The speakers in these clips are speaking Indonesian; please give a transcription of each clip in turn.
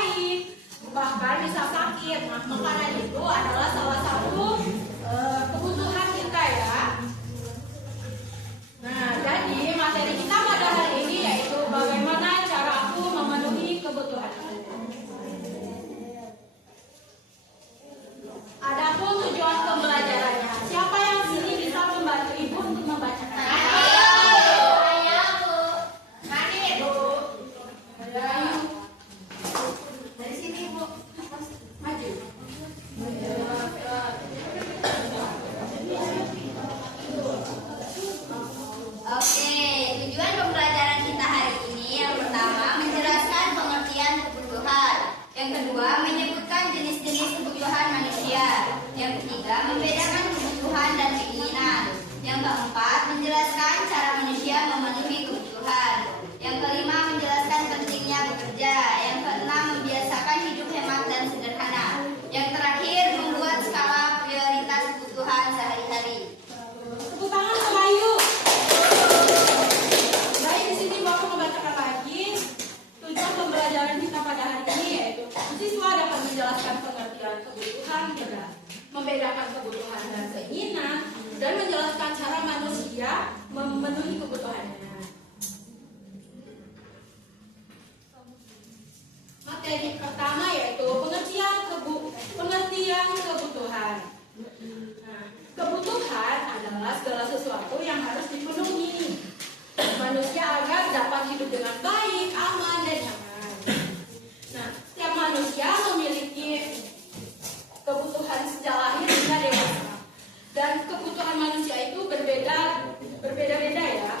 baik, bahkan bisa sakit. Nah, makanan itu adalah salah satu kebutuhan kita ya. Nah, jadi materi kita pada hari ini yaitu bagaimana cara aku memenuhi kebutuhan. Adapun tujuan pembelajarannya, siapa yang sini bisa membantu ibu untuk membacakan? Saya, Bu. Mari, Bu. Ayo. Dari sini, Bu. Maju. Oke, tujuan pembelajaran kita hari ini yang pertama menjelaskan pengertian kebutuhan. Yang kedua menyebutkan jenis-jenis kebutuhan manusia. Yang ketiga membedakan kebutuhan dan keinginan. Yang keempat menjelaskan cara manusia memenuhi kebutuhan. Yang kelima menjelaskan pentingnya bekerja. Yang keenam membiasakan hidup hemat dan sederhana. Yang terakhir membuat skala prioritas kebutuhan sehari-hari. Tepuk tangan untuk Ayu. Baik, di sini Bapak membacakan lagi tujuan pembelajaran kita pada hari ini yaitu siswa dapat menjelaskan pengertian kebutuhan, membedakan kebutuhan dan keinginan, dan menjelaskan cara manusia memenuhi kebutuhannya. Materi pertama yaitu pengertian kebutuhan. Nah, kebutuhan adalah segala sesuatu yang harus dipenuhi manusia agar dapat hidup dengan baik, aman, dan nyaman. Nah, setiap manusia memiliki kebutuhan sejak lahir hingga dewasa. Dan kebutuhan manusia itu berbeda-beda ya.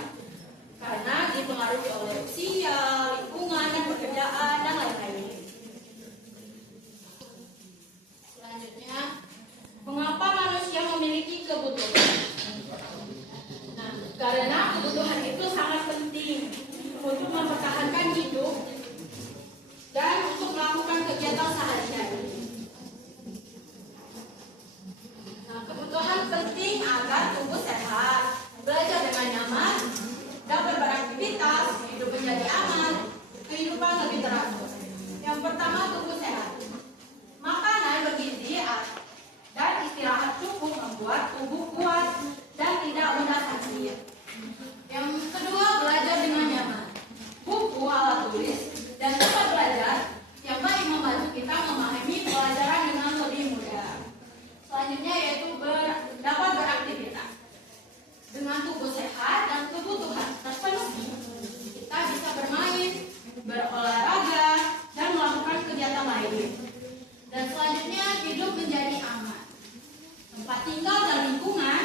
Karena dipengaruhi oleh usia, lingkungan, dan pekerjaan, dan lain-lain. Selanjutnya, mengapa manusia memiliki kebutuhan? Nah, karena kebutuhan itu sangat penting untuk mempertahankan hidup dan untuk melakukan kegiatan sehari-hari. Nah, kebutuhan penting agar tubuh sehat, belajar dengan nyaman, dapat beraktivitas, hidup menjadi aman, kehidupan lebih teratur. Yang pertama, tubuh sehat. Makanan bergizi dan istirahat cukup membuat tubuh kuat dan tidak mudah sakit. Yang kedua, belajar dengan nyaman. Buku, alat tulis, dan tempat belajar yang baik membantu kita memahami pelajaran dengan lebih mudah. Selanjutnya yaitu dapat beraktivitas. Dengan tubuh sehat dan kebutuhan terpenuhi, kita bisa bermain, berolahraga, dan melakukan kegiatan lain. Dan selanjutnya hidup menjadi aman. Tempat tinggal dan lingkungan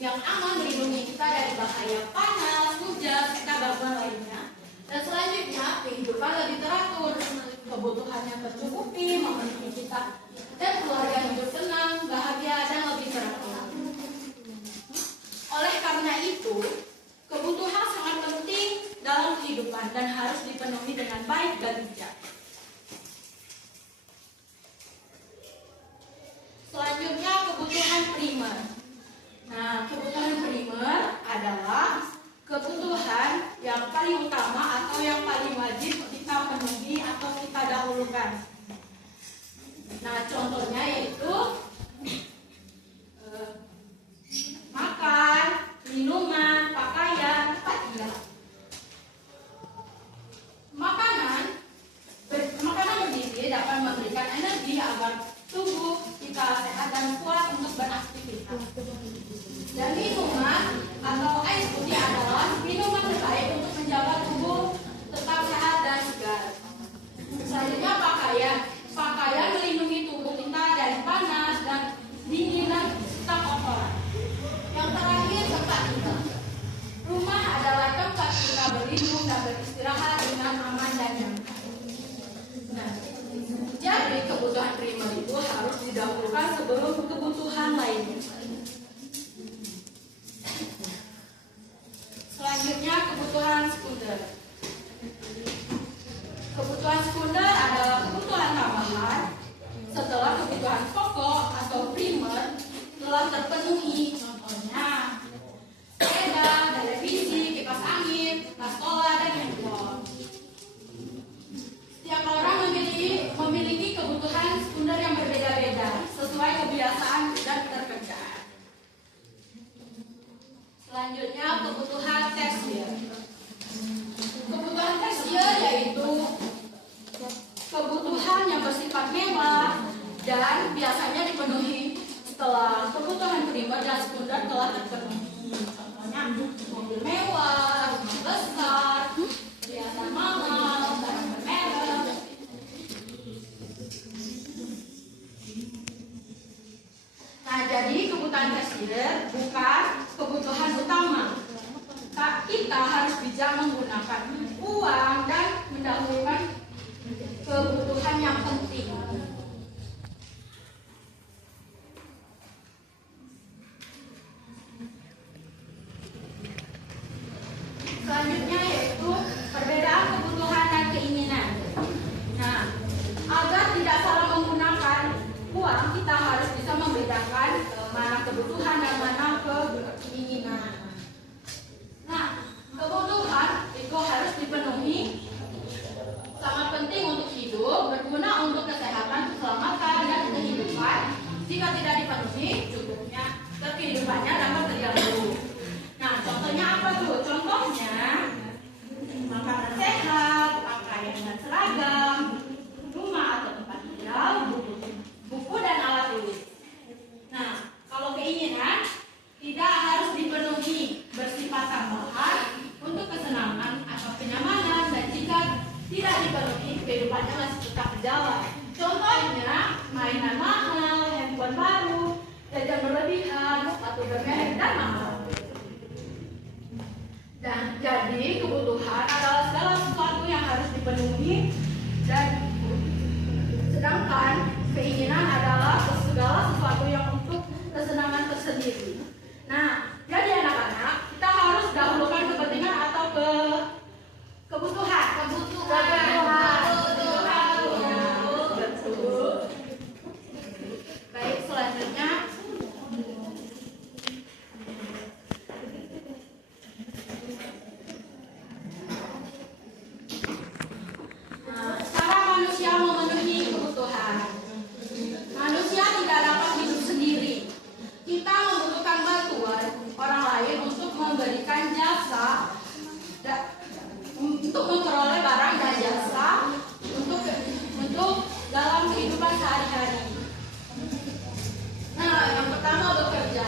yang aman melindungi kita dari bahaya panas, hujan, serta gangguan lainnya. Dan selanjutnya kehidupan lebih teratur, kebutuhannya tercukupi, memenuhi kita dan keluarga hidup tenang, bahagia, dan lebih teratur. Oleh karena itu, kebutuhan sangat penting dalam kehidupan dan harus dipenuhi dengan baik dan bijak. Selanjutnya kebutuhan primer. Nah, kebutuhan primer adalah kebutuhan yang paling utama atau yang paling wajib kita penuhi atau kita dahulukan. Nah, contohnya yaitu makan, minuman, pakaian, tempat tinggal. Makanan bergizi dapat memberikan energi agar tubuh kita sehat dan kuat untuk beraktivitas. Dan minuman atau air putih adalah minuman terbaik untuk menjaga tubuh tetap sehat dan segar. Selanjutnya pakaian melindungi tubuh kita dari panas dan dingin dan serta kotoran. Yang terakhir tempat tinggal. Rumah adalah tempat kita berlindung dan beristirahat dengan aman dan nyaman. Nah, jadi kebutuhan primer itu harus didahulukan sebelum kebutuhan lainnya. Selanjutnya kebutuhan sekunder. Kebutuhan sekunder adalah kebutuhan tambahan setelah kebutuhan pokok atau primer telah terpenuhi. Contohnya sepeda, televisi, kipas angin, tas sekolah, dan handphone. Setiap orang memiliki yang bersifat mewah dan biasanya dipenuhi setelah kebutuhan primer dan sekunder telah terpenuhi. Contohnya mobil mewah, rumah besar, hiasan mahal, barang bermerek. Nah, jadi kebutuhan tersier bukan kebutuhan utama. Kita harus bijak menggunakan uang dan mendahulukan kebutuhan yang penting. Selanjutnya yaitu perbedaan kebutuhan dan keinginan. Nah, agar tidak salah menggunakan uang, kita harus bisa membedakan mana kebutuhan dan mana keinginan. Nah, kebutuhan itu harus dipenuhi, sangat penting untuk hidup, berguna untuk kesehatan, keselamatan, dan kehidupan. Jika tidak dipenuhi, cukupnya kehidupannya dapat terganggu. Nah, contohnya apa tuh? Contohnya makanan sehat, pakaian dan seragam, rumah atau tempat tinggal, buku dan alat tulis. Nah, kalau keinginan tidak harus dipenuhi, bersifat tambahan untuk kesenangan atau kenyamanan, dan jika tidak dipenuhi, kehidupannya masih tetap berjalan. Contohnya mainan mahal, handphone baru, jajan berlebihan, sepatu bermerek dan mahal. Dan jadi kebutuhan adalah segala sesuatu yang harus dipenuhi, dan sedangkan keinginan adalah segala sesuatu yang untuk kesenangan tersendiri. Nah, jadi anak-anak, kita harus dahulukan kepentingan atau kebutuhan. Betul. Baik, selanjutnya cara manusia memenuhi kebutuhan. Manusia tidak dapat hidup sendiri. Kita membutuhkan bantuan orang lain untuk memberikan jasa, untuk memperoleh barang dan jasa, untuk dalam kehidupan sehari-hari. Nah, yang pertama bekerja.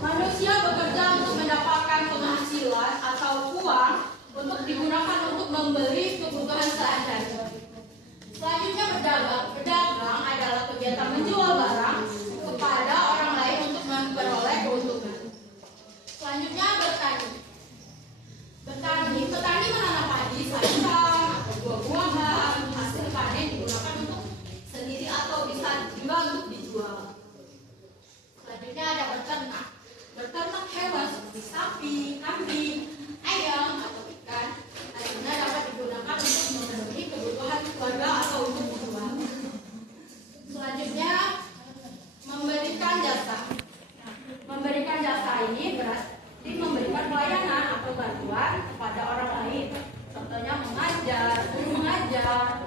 Manusia bekerja untuk mendapatkan penghasilan atau uang untuk digunakan untuk membeli kebutuhan sehari-hari. Selanjutnya berdagang. Berdagang adalah kegiatan menjual barang kepada orang lain untuk memperoleh keuntungan. Selanjutnya bertani. Petani menanam padi, sayuran, atau buah-buahan. Hasil panen digunakan untuk sendiri atau bisa juga untuk dijual. Selanjutnya ada beternak. Beternak hewan seperti sapi, kambing, ayam, atau ikan. Hasilnya dapat digunakan untuk memenuhi kebutuhan keluarga atau untuk dijual. Selanjutnya memberikan jasa. Memberikan jasa ini berarti memberikan pelayanan atau bantuan kepada orang lain. Contohnya mengajar, guru mengajar,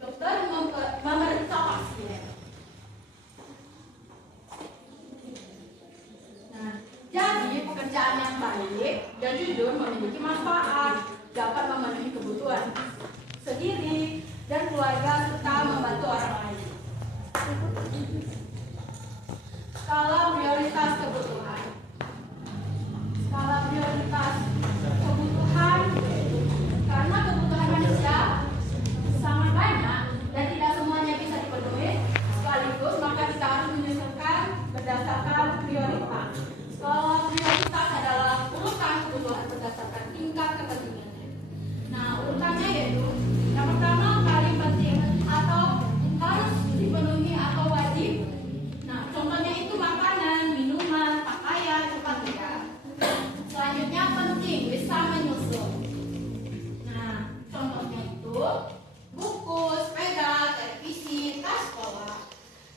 dokter memeriksa pasien. Nah, jadi pekerjaan yang baik dan jujur memiliki manfaat, dapat memenuhi kebutuhan sendiri dan keluarga serta membantu orang lain. Skala prioritas kebutuhan. Skala prioritas kebutuhan, karena kebutuhan manusia sangat banyak dan tidak semuanya bisa dipenuhi sekaligus, maka kita harus menyusunkan berdasarkan prioritas. Skala prioritas adalah urutan kebutuhan berdasarkan tingkat kepentingannya. Nah, urutannya yaitu yang pertama paling penting atau harus dipenuhi atau wajib. Nah, contohnya itu makanan, minuman, pakaian, tempat tinggal. Selanjutnya penting, bisa menyusul. Nah, contohnya itu buku, sepeda, televisi, tas sekolah.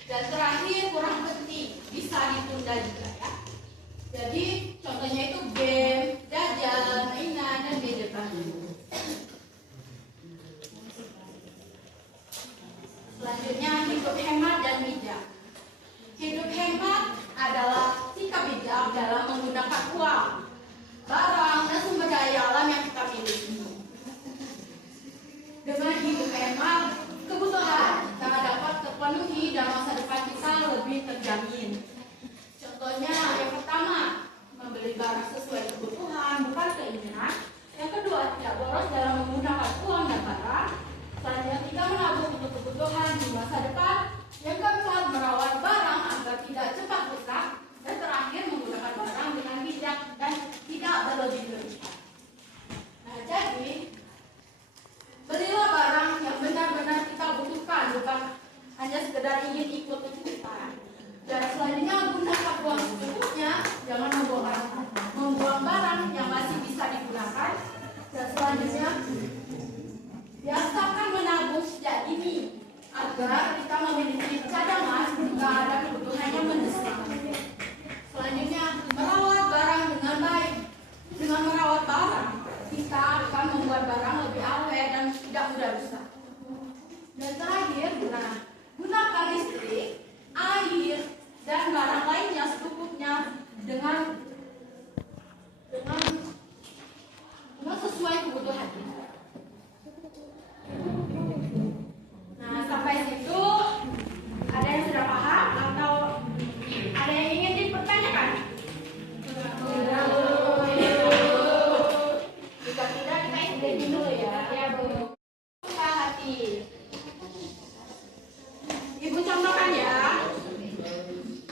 Dan terakhir kurang penting, bisa ditunda juga ya. Jadi contohnya itu game, jajan, mainan, dan gadget baru. Selanjutnya hidup hemat dan bijak. Hidup hemat adalah sikap bijak dalam menggunakan uang, barang, dan sumber daya alam yang kita miliki. Dengan hidup hemat, masa depan. Yang keempat, merawat barang agar tidak cepat rusak. Dan terakhir, menggunakan barang dengan bijak dan tidak berlebih-lebihan. Nah, jadi belilah barang yang benar-benar kita butuhkan, bukan hanya sekedar ingin ikut-ikutan. Dan selanjutnya, gunakan uang secukupnya, jangan membuang barang yang masih bisa digunakan. Dan selanjutnya, biasakan menabung sejak dini agar kita memiliki cadangan jika ada kebutuhan yang mendesak. Selanjutnya, merawat barang dengan baik. Dengan merawat barang, kita akan membuat barang lebih awet dan tidak mudah rusak. Dan terakhir, gunakan listrik, air, dan barang lainnya secukupnya dengan sesuai kebutuhan kita. Nah, sampai situ ada yang sudah paham atau ada yang ingin dipertanyakan? Jika tidak, kita ikutin dulu ya. Ya, Bu. Buka hati. Ibu contohkan ya.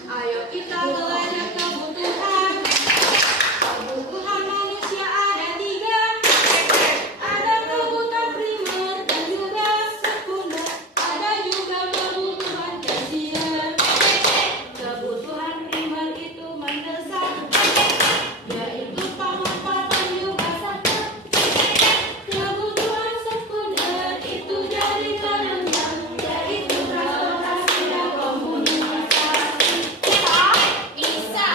Ayo kita belajar kebutuhan. Kebutuhan manusia ada 3. Ada kebutuhan primer dan juga sekunder. Ada juga kebutuhan tersier. Kebutuhan primer itu mendesak, yaitu pangan, papan, juga sandang. Kebutuhan sekunder itu jadi penunjang, yaitu transportasi dan komunikasi. Bisa.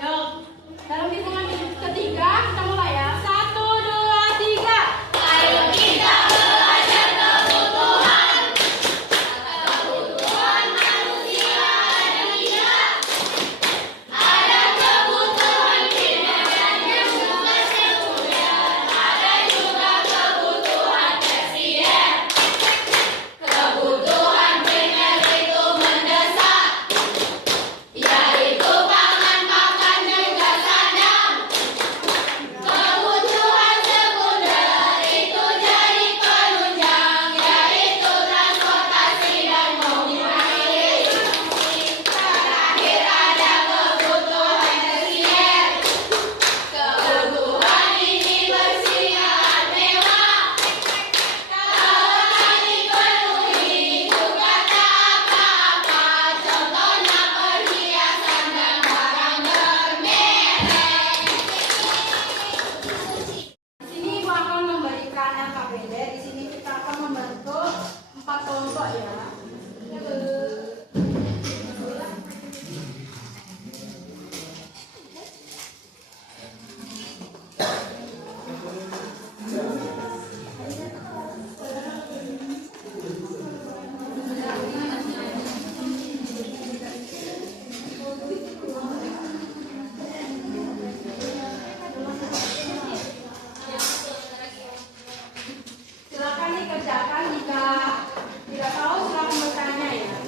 Yuk, dalam hitungan ketiga kita mulai ya. 1, 2, 3. Ayo kita belajar kebutuhan. Kebutuhan manusia ada 3. Ada kebutuhan primer dan juga sekunder. Ada juga kebutuhan tersier. Kebutuhan primer itu mendesak, yaitu pangan, pakan, juga sandang. Kebutuhan sekunder itu jadi penunjang, yaitu transportasi dan komunikasi. Terakhir ada kebutuhan tersier. Kebutuhan ini bersifat mewah. Kalau tak dipenuhi juga tak apa-apa. Contohnya perhiasan dan barang bermerek. Di sini Ibu akan memberikan LKPD. Di sini kita akan membentuk 4 kelompok ya. Ya, Bu. Silakan dikerjakan, jika tidak tahu silakan bertanya ya.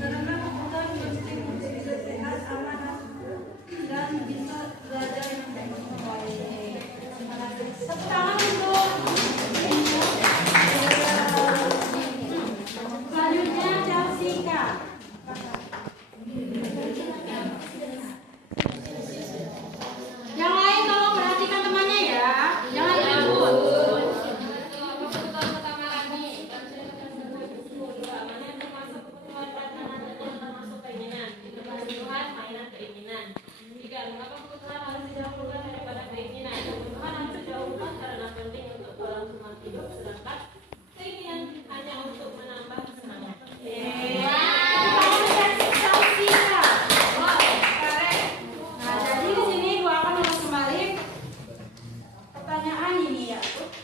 Karena kebutuhan penting untuk bisa sehat, aman, dan bisa belajar dengan baik. Tepuk tangan untuk selanjutnya Chelsea Kak. Yang lain tolong perhatikan temannya ya, jangan ribut. Kebutuhan pertama lagi, kebutuhan termasuk kebutuhan pandangan dan termasuk keinginan. Kebutuhan mainan keinginan. 3. Mengapa kebutuhan harus didahulukan daripada keinginan? Kebutuhan harus didahulukan karena penting untuk kelangsungan hidup, sedangkan keinginan hanya untuk menambah semangat. Nah, jadi di sini gua akan ulas kembali pertanyaan ini ya.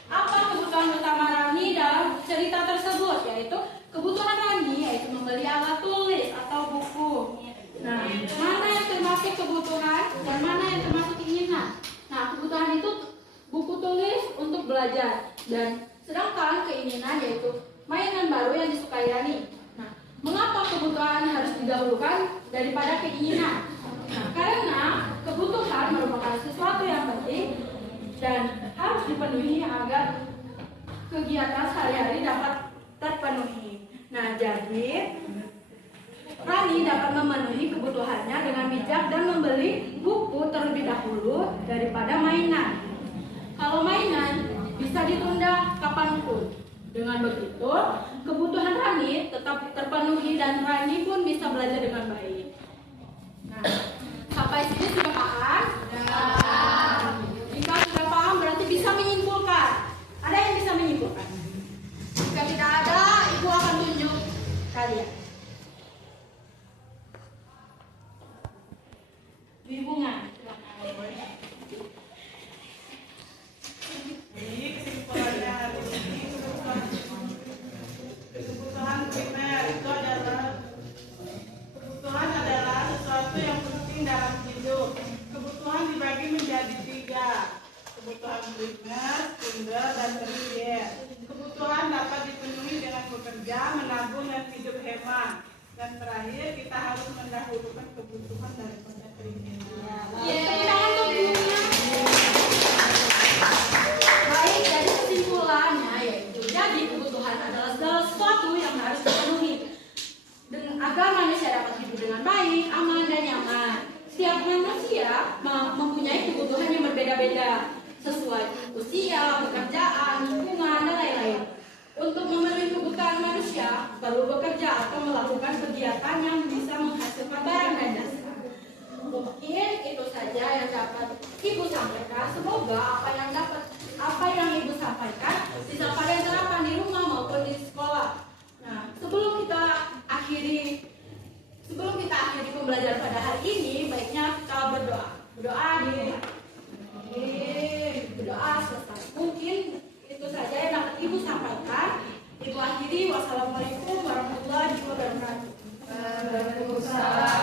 Apa kebutuhan utama Rani dalam cerita tersebut? Yaitu kebutuhan Rani yaitu membeli alat tulis atau buku. Nah, mana yang termasuk kebutuhan dan mana yang termasuk keinginan? Nah, kebutuhan itu buku tulis untuk belajar dan sedangkan keinginan yaitu mainan baru yang disukai Rani. Nah, mengapa kebutuhan harus didahulukan daripada keinginan? Nah, karena kebutuhan merupakan sesuatu yang penting dan harus dipenuhi agar kegiatan sehari-hari dapat terpenuhi. Nah, jadi Rani dapat memenuhi kebutuhannya dengan bijak dan membeli buku terlebih dahulu daripada mainan. Kalau mainan bisa ditunda kapanpun. Dengan begitu, kebutuhan Rani tetap terpenuhi dan Rani pun bisa belajar dengan baik. Nah, sampai sini sudah paham? Jika sudah paham berarti bisa menyimpulkan. Ada yang bisa menyimpulkan? Jika tidak ada, Ibu akan tunjuk kalian. Hubungan. Jadi kesimpulannya hari ini kebutuhan primer itu adalah sesuatu yang penting dalam hidup. Kebutuhan dibagi menjadi 3. Kebutuhan primer, sekunder, dan tersier. Kebutuhan dapat dipenuhi dengan bekerja, menabung, dan hidup hemat. Dan terakhir kita harus mendahulukan kebutuhan daripada keinginan. Baik, dari kesimpulannya yaitu jadi kebutuhan adalah segala sesuatu yang harus dipenuhi agar manusia dapat hidup dengan baik, aman, dan nyaman. Setiap manusia mempunyai kebutuhan yang berbeda-beda sesuai usia, pekerjaan, lingkungan, dan lain-lain. Untuk memenuhi kebutuhan manusia perlu bekerja atau melakukan kegiatan yang bisa menghasilkan barang dan jasa. Mungkin itu saja yang dapat Ibu sampaikan. Semoga apa yang Ibu sampaikan bisa pada terapkan di rumah maupun di sekolah. Nah, sebelum kita akhiri pembelajaran pada hari ini, baiknya kita berdoa. Berdoa selesai. Mungkin itu saja yang dapat Ibu sampaikan. Ibu akhiri. Wassalamualaikum warahmatullahi wabarakatuh. Waalaikumsalam.